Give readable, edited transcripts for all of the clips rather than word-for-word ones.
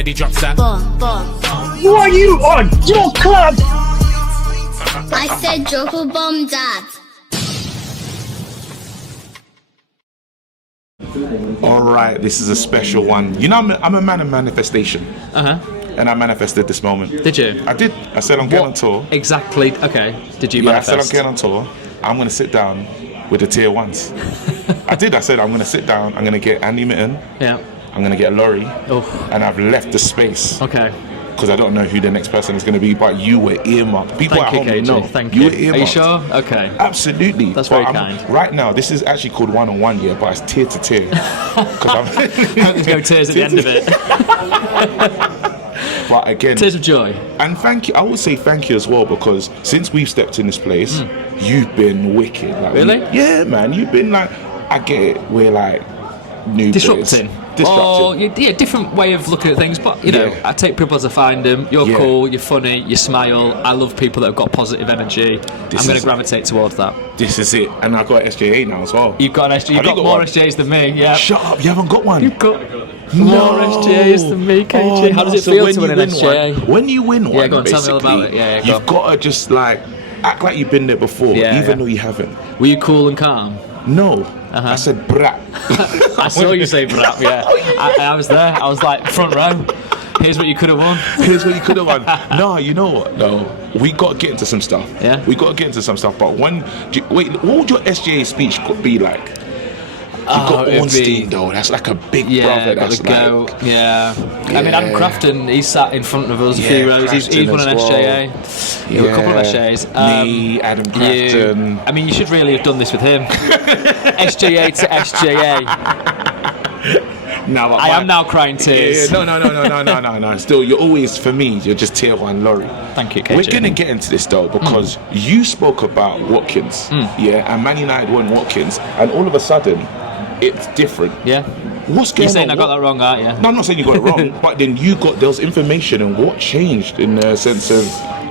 everybody drops that. Who are you on your club? I said drop a bomb, Dad. Alright, this is a special one. You know, I'm a man of manifestation. And I manifested this moment. Did you? I did. I said I'm going on tour. Exactly. Okay. Did you manifest? I said I'm going on tour. I'm going to sit down with the tier ones. I did. I said I'm going to sit down. I'm going to get Andy Mitten. Yeah. I'm going to get Laurie. Oh. And I've left the space. Okay. Because I don't know who the next person is going to be, but you were earmarked. People at home know. Thank you you. were earmarked. Are you sure? Okay. Absolutely. That's very kind. Right now, this is actually called one-on-one, yeah, but it's tier to tier. There's no tears at the end of it. But again, tears of joy. And thank you. I would say thank you as well, because since we've stepped in this place, you've been wicked. Like, really? Yeah, man. You've been like, I get it. We're like new disrupting. Boys. Oh, yeah, different way of looking at things. But you know, I take people as I find them. You're cool. You're funny. You smile. I love people that have got positive energy. I'm going to gravitate towards that. This is it. And I've got SJA now as well. You've got an SJA. You've got more SJAs than me. Yeah. Shut up. You haven't got one. You've got more SJAs than me, KG. How does it feel to win an SJA? When you win one, yeah, go on, tell me all about it. Yeah, you've got to just like act like you've been there before, even though you haven't. Were you cool and calm? No. I said brat. I saw you say brat, yeah. I was there. I was like, front row. Here's what you could have won. Here's what you could have won. No, you know what? No. We got to get into some stuff. Yeah? We got to get into some stuff. But wait, what would your SGA speech be like? You've got Ornstein though, that's like a big brother. That's like, yeah. I mean, Adam Crafton, he's sat in front of us a few rows. He's won an SJA. A couple of SJAs. Me, Adam Crafton. I mean, you should really have done this with him. SJA to SJA. No, I am now crying tears. No. Still, you're always, for me, you're just tier one, Laurie. Thank you, KJ. We're going to get into this though, because you spoke about Watkins, and Man United won Watkins, and all of a sudden, it's different. Yeah. What's going on? You're saying I got that wrong, aren't you? No, I'm not saying you got it wrong, but then there was information, and what changed in the sense of,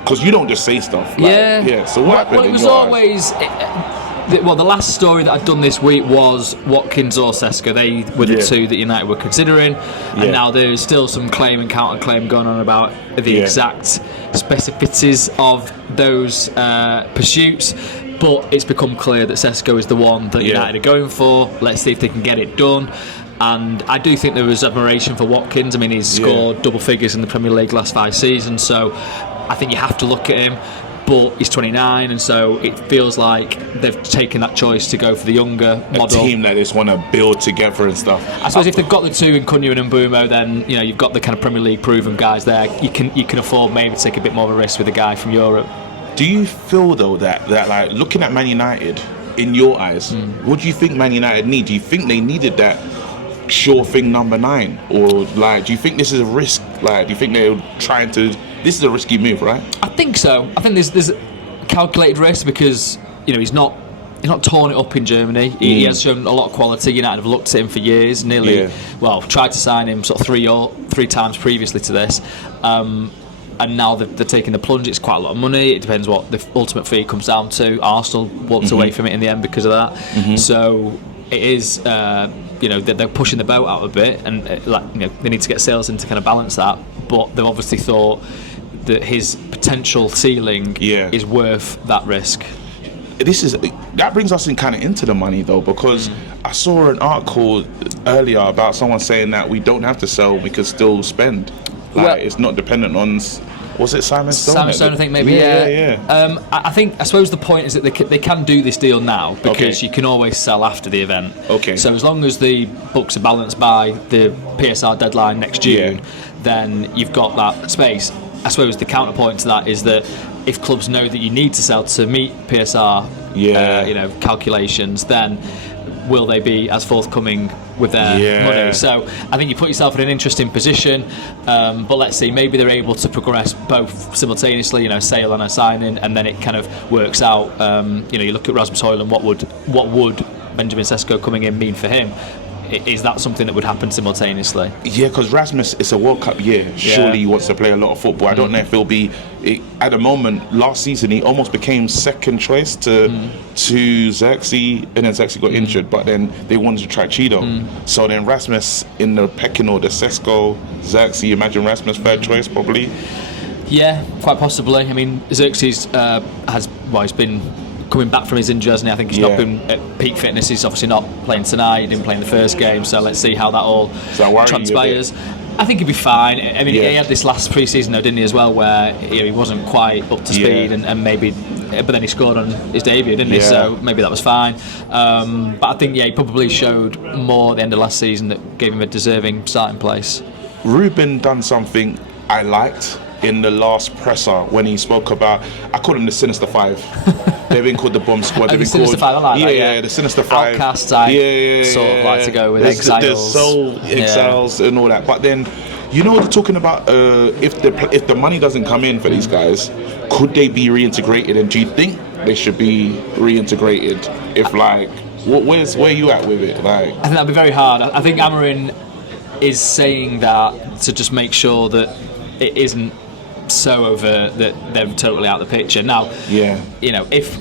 because you don't just say stuff. Like, yeah. So what happened? Well, it was always. The last story that I'd done this week was Watkins or Šeško. They were the two that United were considering, and now there's still some claim and counter-claim going on about the exact specificities of those pursuits. But it's become clear that Šeško is the one that United are going for. Let's see if they can get it done. And I do think there was admiration for Watkins. I mean, he's scored double figures in the Premier League last 5 seasons, so I think you have to look at him. But he's 29, and so it feels like they've taken that choice to go for the younger model. A team that just want to build together and stuff. I suppose if they've got the two in Cunha and Mbeumo, then you've got the kind of Premier League proven guys there. You can afford maybe to take a bit more of a risk with a guy from Europe. Do you feel though that like looking at Man United, in your eyes, what do you think Man United need? Do you think they needed that sure thing number 9, or like do you think this is a risk? Like, do you think they're trying to? This is a risky move, right? I think so. I think there's a calculated risk because he's not torn it up in Germany. He has shown a lot of quality. United have looked at him for years. Tried to sign him sort of three times previously to this. And now they're taking the plunge. It's quite a lot of money. It depends what the ultimate fee comes down to. Arsenal walked away from it in the end because of that. So it is, they're pushing the boat out a bit, and they need to get sales in to kind of balance that. But they've obviously thought that his potential ceiling is worth that risk. That brings us into the money though, because I saw an article earlier about someone saying that we don't have to sell, we could still spend. It's not dependent on. Was it Simon Stone? Simon Stone, I think maybe. Yeah. I suppose the point is that they can do this deal now because you can always sell after the event. Okay. So as long as the books are balanced by the PSR deadline next June, then you've got that space. I suppose the counterpoint to that is that if clubs know that you need to sell to meet PSR, calculations, then will they be as forthcoming with their money? So I think you put yourself in an interesting position, but let's see, maybe they're able to progress both simultaneously, sale and a signing, and then it kind of works out. You look at Rasmus Højlund, what would Benjamin Šeško coming in mean for him? is that something that would happen simultaneously? Yeah, because Rasmus, it's a World Cup year. Surely he wants to play a lot of football. I don't know if he'll be... at the moment, last season, he almost became second choice to Xerxes, and then Xerxes got injured, but then they wanted to try Cheeto. So then Rasmus in the pecking order, Šeško, Xerxes, imagine Rasmus third choice probably? Yeah, quite possibly. I mean, Xerxes he's been coming back from his injury, hasn't he? I think he's not been at peak fitness. He's obviously not playing tonight. He didn't play in the first game, so let's see how that all transpires. I think he'd be fine. I mean, he had this last pre-season though, didn't he, as well, where he wasn't quite up to speed, and maybe, but then he scored on his debut, didn't he? So maybe that was fine. But I think he probably showed more at the end of last season that gave him a deserving starting place. Ruben done something I liked in the last presser when he spoke about, I call them the Sinister Five. They've been called the Bomb Squad. The Sinister Five, I like that. Yeah, the Sinister Five. Outcasts, sort of like to go with exiles. There's soul exiles and all that. But then, you know, they're talking about if the money doesn't come in for these guys, could they be reintegrated? And do you think they should be reintegrated? If like, where are you at with it? Like, I think that'd be very hard. I think Amorim is saying that to just make sure that it isn't so overt that they're totally out of the picture. Now, you know, if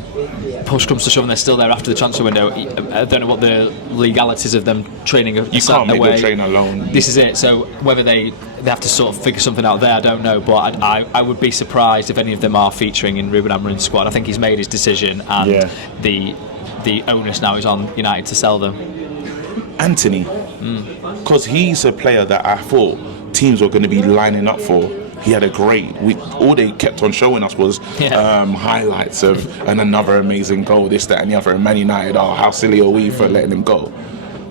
push comes to shove and they're still there after the transfer window, I don't know what the legalities of them training you can't make them train alone. This is it. So whether they have to sort of figure something out there, I don't know. But I would be surprised if any of them are featuring in Ruben Amorim's squad. I think he's made his decision, and the onus now is on United to sell them. Anthony, because he's a player that I thought teams were going to be lining up for. He had a great... all they kept on showing us was highlights of another amazing goal, this, that and the other. And Man United, how silly are we for letting him go?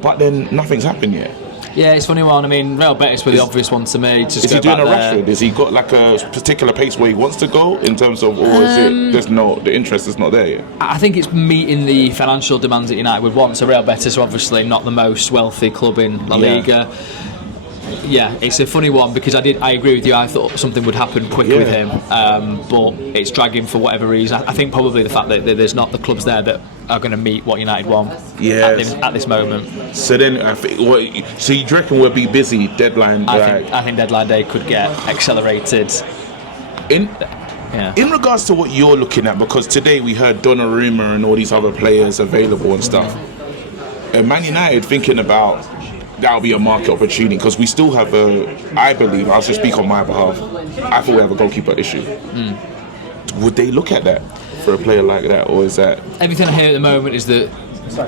But then nothing's happened yet. Yeah, it's a funny one. I mean, Real Betis were the obvious one to me. Is he doing a Rashford? Has he got like a particular pace where he wants to go in terms of... Or is it the interest is not there yet? I think it's meeting the financial demands that United would want. So Real Betis are obviously not the most wealthy club in La Liga. Yeah, it's a funny one because I agree with you. I thought something would happen quick with him, but it's dragging for whatever reason. I think probably the fact that there's not the clubs there that are going to meet what United want at this moment. So then, so you reckon we'll be busy deadline? I think deadline day could get accelerated. In regards to what you're looking at, because today we heard Donnarumma and all these other players available and stuff. Man United thinking about. That'll be a market opportunity because we still have I believe, I'll just speak on my behalf, I thought we have a goalkeeper issue. Would they look at that for a player like that, or is that... Everything I hear at the moment is that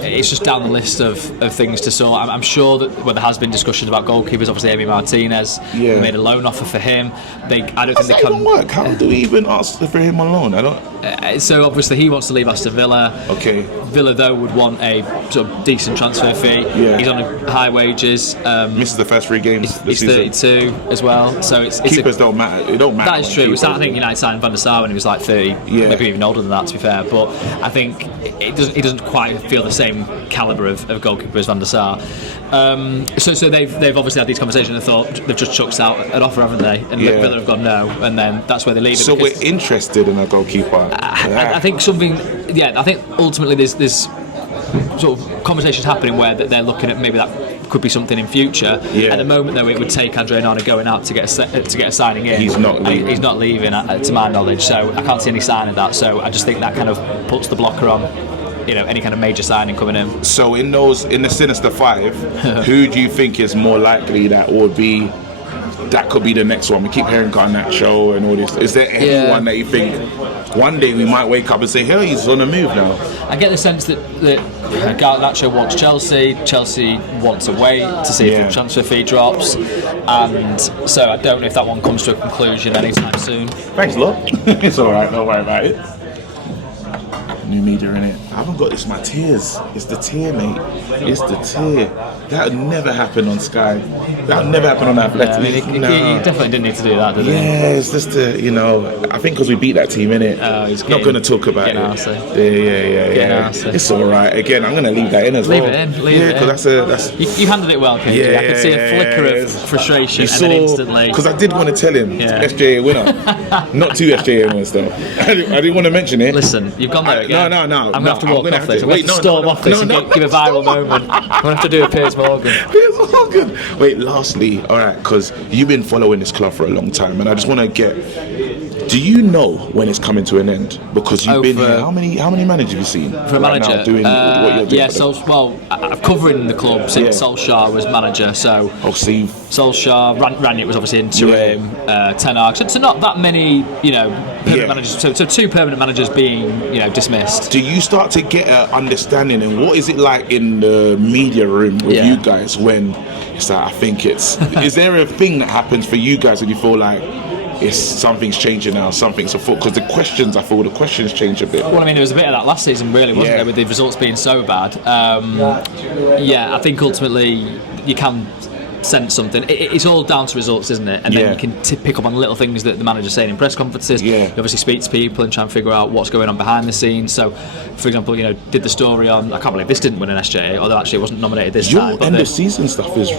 it's just down the list of things to sort. I'm sure that there has been discussions about goalkeepers. Obviously, Emi Martinez made a loan offer for him. I don't think they can work. How do we even ask for him on loan? I don't. So obviously he wants to leave Aston Villa. Okay. Villa though would want a sort of decent transfer fee. Yeah. He's on high wages. Misses the first 3 games. He's 32 as well. So keepers don't matter. It don't matter. That is true. I think United signed Van der Sar when he was like 30, maybe even older than that, to be fair. But I think he doesn't quite feel the same calibre of goalkeeper as Van der Sar. So they've obviously had these conversations and thought they've just chucked out an offer, haven't they? And Villa have gone no, and then that's where they leave it. So we're interested in a goalkeeper. I think something. I think ultimately there's sort of conversations happening where they're looking at maybe that could be something in future. At the moment, though, it would take Andre Onana going out to get a signing in. He's not leaving. He's not leaving, to my knowledge. So I can't see any sign of that. So I just think that kind of puts the blocker on, any kind of major signing coming in. So in the Sinister Five, who do you think is more likely that could be the next one? We keep hearing Garnacho and all this. Is there anyone that you think one day we might wake up and say, hey, he's on the move now? I get the sense that Garnacho wants Chelsea wants to wait to see if the transfer fee drops, and so I don't know if that one comes to a conclusion anytime soon. Thanks, love. It's alright, don't worry about it. New media in it. I haven't got this. My tears. It's the tear, mate. It's the tear. That would never happen on Sky. That would never happen on Athletic. He definitely didn't need to do that, did he? Yeah, it's just I think because we beat that team, innit? He's not going to talk about it. Yeah. It's all right. Again, I'm going to leave that in as well. Leave it in. Because that's. You handled it well, KG. I could see a flicker of frustration, and then instantly. Because I did want to tell him SJA winner, not 2 SJA winners though. I didn't want to mention it. Listen, you've gone there again. No. I'm gonna have to I'm walk gonna off have this. to- I'm gonna wait, have to no, storm no, off this no, and give a viral moment. I'm gonna have to do a Piers Morgan. Piers Morgan. Wait, lastly, all right, because you've been following this club for a long time, and I just want to get. Do you know when it's coming to an end? Because you've been here. How many managers have you seen? For a manager, now doing what you're doing? yeah. So, well, I'm covering the club since Solskjaer was manager. So, Solskjaer, Ranić was obviously interim. Ten Hag. So not that many, permanent managers. So two permanent managers being, dismissed. Do you start to get an understanding, and what is it like in the media room with you guys when it's like, I think it's. Is there a thing that happens for you guys when you feel like? Something's changing now, something's afoot, because the questions change a bit. Well, I mean, there was a bit of that last season, really, wasn't there, with the results being so bad. I think ultimately you can sense something. It's all down to results, isn't it? And then you can pick up on little things that the manager's saying in press conferences. You obviously speak to people and try and figure out what's going on behind the scenes. So, for example, did the story on, I can't believe this didn't win an SJA, although actually it wasn't nominated this time. Your end of season stuff is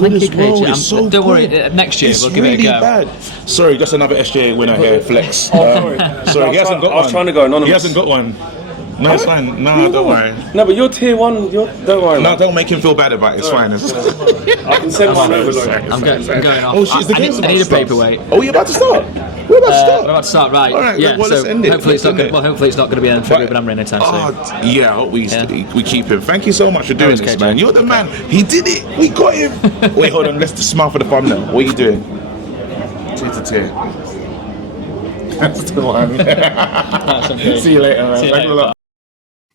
really good as well. It's so don't worry, good. next year it's we'll give really it a go. Bad. Sorry, just another SJA winner here, Flex. Sorry, he hasn't got one. I was trying to go anonymous. He hasn't got one. No, it's fine. No, don't worry. No, but you're tier one. Don't worry. No, don't make him feel bad about it. It's fine. I can send mine over. I'm going off. Oh, shit, I need a paperweight. Oh, you're about to start? We're about to start. We're about to start, right. All right, yeah, well, let's end it. Hopefully it's not going to be an unfigured banner anytime soon. Yeah, I hope we keep him. Thank you so much for doing this, man. You're the man. He did it. We got him. Wait, hold on. Let's just smile for the thumbnail. What are you doing? Tear to tear. That's the one. See you later, man. Thanks a lot.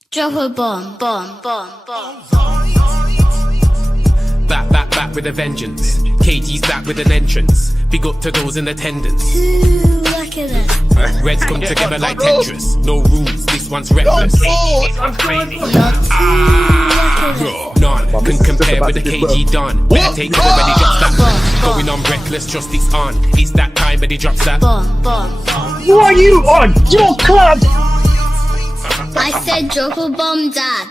Drop a bomb. Back with a vengeance. KG's back with an entrance. Big up to those in attendance. Ooh, look at us. Reds come together like Tetris. No rules, this one's reckless. None can compare with the KG done. Better take it when he drops that. Going on reckless, just it's on. It's that time when he drops that. Bomb. Who are you on? Your club! I said drop a bomb, Dad.